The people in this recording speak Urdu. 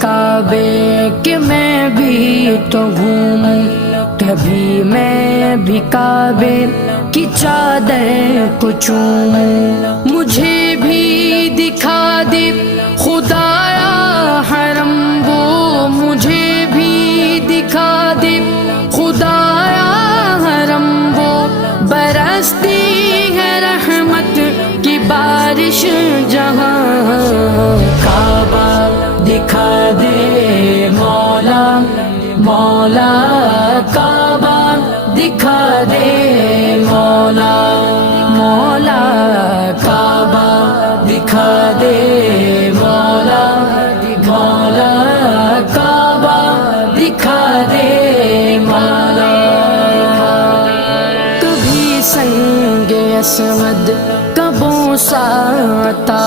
کعبے کہ میں بھی تو گھوموں، کبھی میں بھی کعبے کی چادر کو چوموں، مجھے بھی دکھا دے خدایا حرم وہ، مجھے بھی دکھا دے خدایا حرم وہ، برستی ہے رحمت کی بارش جہاں، کعبہ دکھا دے مولا مولا، کعبہ دکھا دے مولا مولا، کعبہ دکھا دے مولا مولا، کعبہ دکھا دے مولا۔ کبھی سنگ اسود کا بوسہ عطا